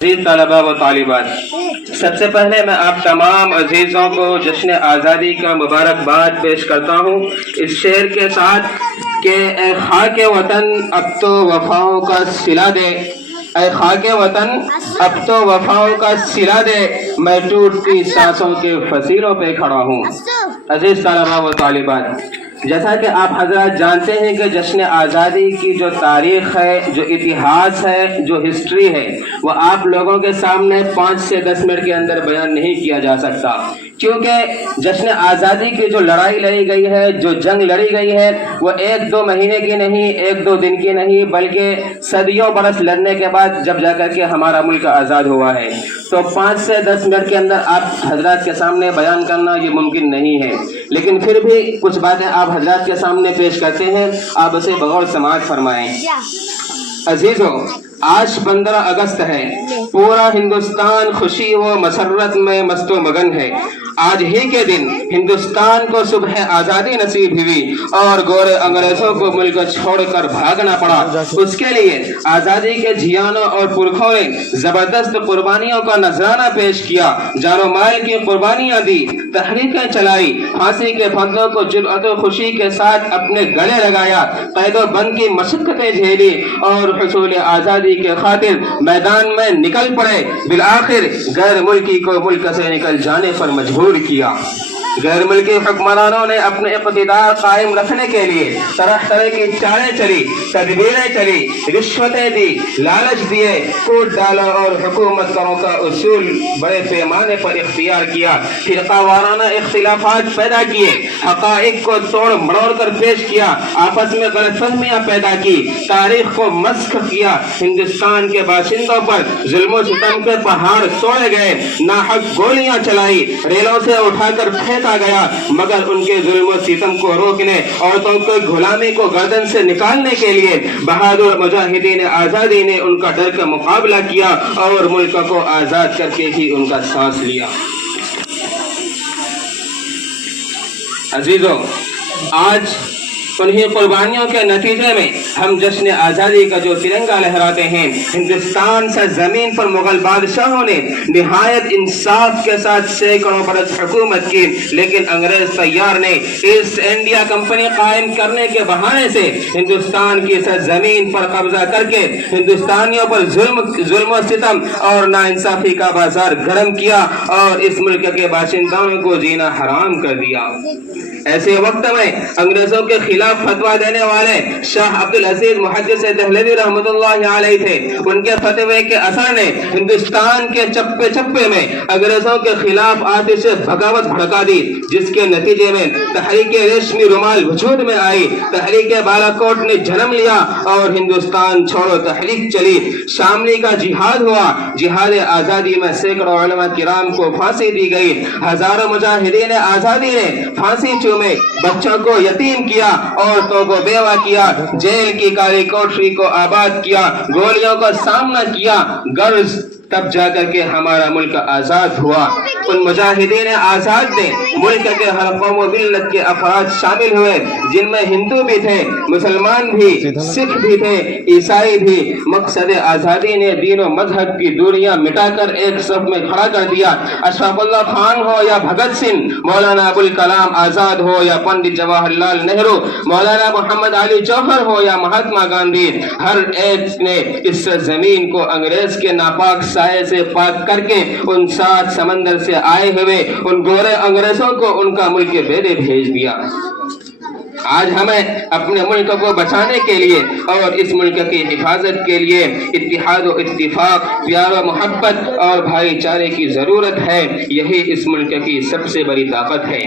عزیز طلباء و طالبات، سب سے پہلے میں آپ تمام عزیزوں کو جشن آزادی کا مبارکباد پیش کرتا ہوں اس شعر کے ساتھ کہ اے خاک وطن اب تو وفاؤں کا صلہ دے، اے خاک وطن اب تو وفاؤں کا صلہ دے، میں ٹوٹتی سانسوں کے فصیلوں پہ کھڑا ہوں۔ عزیز طلباء و طالبات، جیسا کہ آپ حضرات جانتے ہیں کہ جشن آزادی کی جو تاریخ ہے، جو اتہاس ہے، جو ہسٹری ہے، وہ آپ لوگوں کے سامنے 5 سے 10 منٹ کے اندر بیان نہیں کیا جا سکتا، کیونکہ جشن آزادی کی جو لڑائی لڑی گئی ہے، جو جنگ لڑی گئی ہے، وہ 1-2 مہینے کی نہیں، 1-2 دن کی نہیں، بلکہ صدیوں برس لڑنے کے بعد جب جا کر کے ہمارا ملک آزاد ہوا ہے، تو 5 سے 10 منٹ کے اندر آپ حضرات کے سامنے بیان کرنا یہ ممکن نہیں ہے، لیکن پھر بھی کچھ باتیں آپ حضرات کے سامنے پیش کرتے ہیں، آپ اسے بغور سماعت فرمائیں۔ عزیزوں، آج 15 اگست ہے، پورا ہندوستان خوشی و مسرت میں مست و مگن ہے۔ آج ہی کے دن ہندوستان کو صبح آزادی نصیب ہوئی اور گورے انگریزوں کو ملک چھوڑ کر بھاگنا پڑا۔ اس کے لیے آزادی کے جیانوں اور پرکھوں نے زبردست قربانیوں کا نذرانہ پیش کیا، جان و مال کی قربانیاں دی، تحریکیں چلائی، پھانسی کے پھندوں کو جرأت و خوشی کے ساتھ اپنے گلے لگایا، قید و بند کی مشقتیں جھیلی اور حصول آزادی کے خاطر میدان میں نکل پڑے۔ بالآخر غیر ملکی کو ملک سے نکل جانے پر مجبور کیا۔ غیر ملکی حکمرانوں نے اپنے اقتدار قائم رکھنے کے لیے طرح طرح کی چالیں چلی، تدبیریں چلی، رشوتیں دی، لالچ دیے، کوٹ ڈالا اور حکومت کروں کا اصول بڑے پیمانے پر اختیار کیا، فرقہ وارانہ اختلافات پیدا کیے، حقائق کو توڑ مروڑ کر پیش کیا، آپس میں غلط فہمیاں پیدا کی، تاریخ کو مسخ کیا، ہندوستان کے باشندوں پر ظلم و ستم کے پہاڑ توڑے گئے، ناحق گولیاں چلائی، ریلوں سے اٹھا کر پھینکا گیا، مگر ان کے ظلم و ستم کو روکنے، عورتوں کو غلامی کو گردن سے نکالنے کے لیے بہادر مجاہدین آزادی نے ان کا ڈر کا مقابلہ کیا اور ملک کو آزاد کر کے ہی ان کا سانس لیا۔ عزیزوں، آج انہی قربانیوں کے نتیجے میں ہم جشن آزادی کا جو ترنگا لہراتے ہیں، ہندوستان سے زمین پر مغل بادشاہوں نے نہایت انصاف کے ساتھ سینکڑوں برس حکومت کی، لیکن انگریز طیار نے ایسٹ انڈیا کمپنی قائم کرنے کے بہانے سے ہندوستان کی سرزمین پر قبضہ کر کے ہندوستانیوں پر ظلم و ستم اور ناانصافی کا بازار گرم کیا اور اس ملک کے باشندوں کو جینا حرام کر دیا۔ ایسے وقت میں انگریزوں کے خلاف فتویٰ دینے والے شاہ عبدالعزیز محدث دہلوی رحمۃ اللہ علیہ تھے۔ ان کے فتوے کے اثر نے ہندوستان کے چپے چپے میں انگریزوں کے خلاف آتش بغاوت بھڑکا دی، جس کے نتیجے میں تحریک ریشمی رومال وجود میں آئی، تحریک بالا کوٹ نے جنم لیا اور ہندوستان چھوڑو تحریک چلی، شاملی کا جہاد ہوا، جہاد آزادی میں سینکڑوں علماء کرام کو پھانسی دی گئی، ہزاروں مجاہدین آزادی نے پھانسی چومے، بچوں کو یتیم کیا، عورتوں کو بیوہ کیا، جیل کی کالی کوٹری کو آباد کیا، گولیوں کا سامنا کیا، غرض تب جا کر کے ہمارا ملک آزاد ہوا۔ ان مجاہدین آزاد نے ملک کے ہر قوم و ملت کے افراد شامل ہوئے، جن میں ہندو بھی تھے، مسلمان بھی، سکھ بھی تھے، عیسائی بھی۔ مقصد آزادی نے دین و مذہب کی دوریاں مٹا کر ایک صف میں کھڑا کر دیا۔ اشفاق اللہ خان ہو یا بھگت سنگھ، مولانا ابوالکلام آزاد ہو یا پنڈت جواہر لال نہرو، مولانا محمد علی جوہر ہو یا مہاتما گاندھی، ہر ایک نے اس زمین کو انگریز کے ناپاک سائے سے پاک کر کے ان 7 سمندر سے آئے ہوئے ان گورے انگریزوں کو ان کا ملک بیدے بھیج دیا۔ آج ہمیں اپنے ملک کو بچانے کے لیے اور اس ملک کی حفاظت کے لیے اتحاد و اتفاق، پیار و محبت اور بھائی چارے کی ضرورت ہے۔ یہی اس ملک کی سب سے بڑی طاقت ہے۔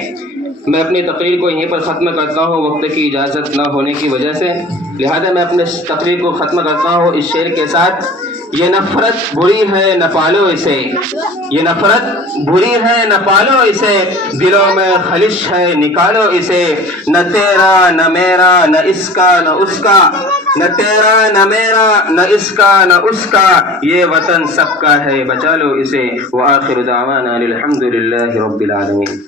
میں اپنی تقریر کو یہیں پر ختم کرتا ہوں، وقت کی اجازت نہ ہونے کی وجہ سے، لہذا میں اپنے تقریر کو ختم کرتا ہوں اس شعر کے ساتھ: یہ نفرت بری ہے نہ پالو اسے، یہ نفرت بری ہے نہ پالو اسے، دلوں میں خلش ہے نکالو اسے، نہ تیرا نہ میرا نہ اس کا نہ اس کا، نہ تیرا نہ میرا نہ اس کا نہ اس کا، یہ وطن سب کا ہے بچا لو اسے۔ وآخر دعوانا الحمد للہ رب العالمین۔